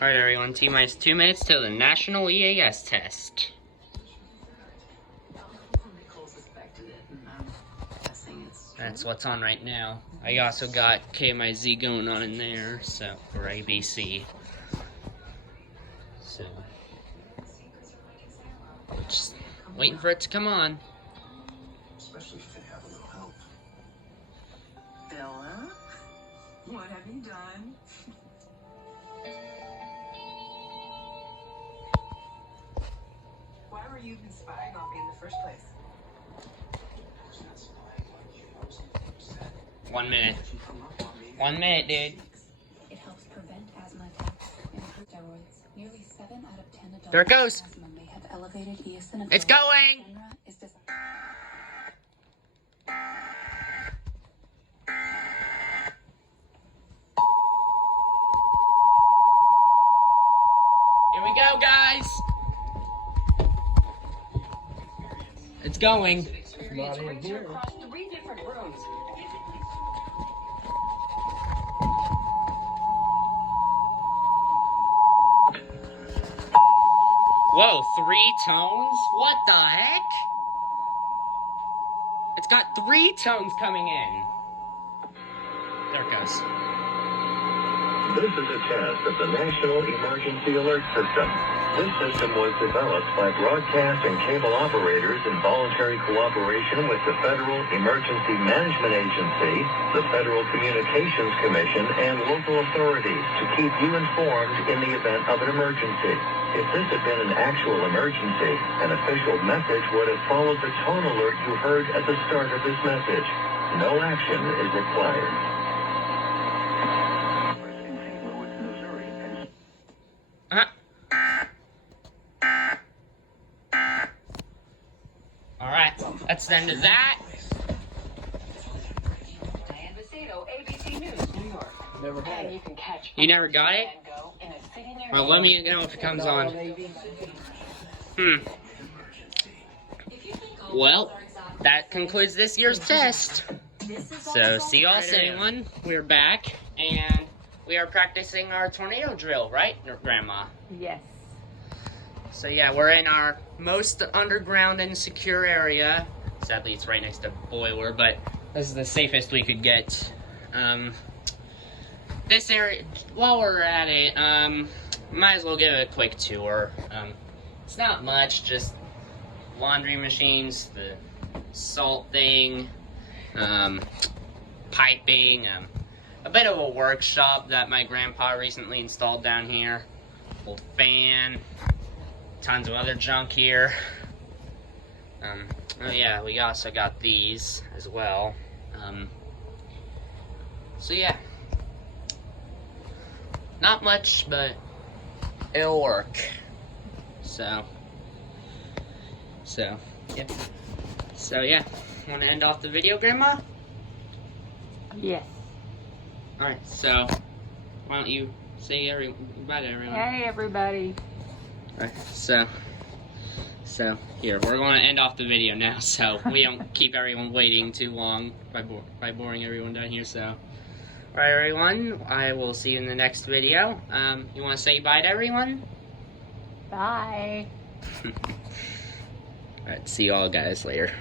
Alright everyone, T-minus 2 minutes till the National EAS Test. That's what's on right now. I also got KMIZ going on in there, so, for ABC. So, just waiting for it to come on. Especially if they have a little help. Bella, what have you done? Why were you even spying on me in the first place? 1 minute. 1 minute, dude. It helps prevent asthma attacks and improve steroids. Nearly 7 out of 10 adults There it goes. with asthma may have elevated eosinophils. It's going. Here we go, guys. It's going. Experience brings you across 3 different rooms. Whoa, 3 tones? What the heck? It's got 3 tones coming in. There it goes. This is a test of the National Emergency Alert System. This system was developed by broadcast and cable operators in voluntary cooperation with the Federal Emergency Management Agency, the Federal Communications Commission, and local authorities to keep you informed in the event of an emergency. If this had been an actual emergency, an official message would have followed the tone alert you heard at the start of this message. No action is required. Alright, that's the end of that. Diane Bacedo, ABC News, New York. Never had And it. you can catch You never got it? Van Gogh in a city near Well, let me know if it comes on. Well, that concludes this year's test. So, see y'all soon. We're back, and we are practicing our tornado drill, right, Grandma? Yes. So yeah, we're in our most underground and secure area. Sadly, it's right next to boiler, but this is the safest we could get. This area, while we're at it, might as well give it a quick tour. It's not much, just laundry machines, the salt thing, piping, a bit of a workshop that my grandpa recently installed down here, old fan, tons of other junk here. Oh yeah, we also got these as well. So yeah, not much, but it'll work. So yeah. So yeah, want to end off the video, Grandma? Yes. Alright, so why don't you say goodbye to everyone? Hey, everybody. Alright, so here, we're going to end off the video now, so we don't keep everyone waiting too long by boring everyone down here, so. Alright, everyone, I will see you in the next video. You want to say bye to everyone? Bye. Alright, see you all guys later.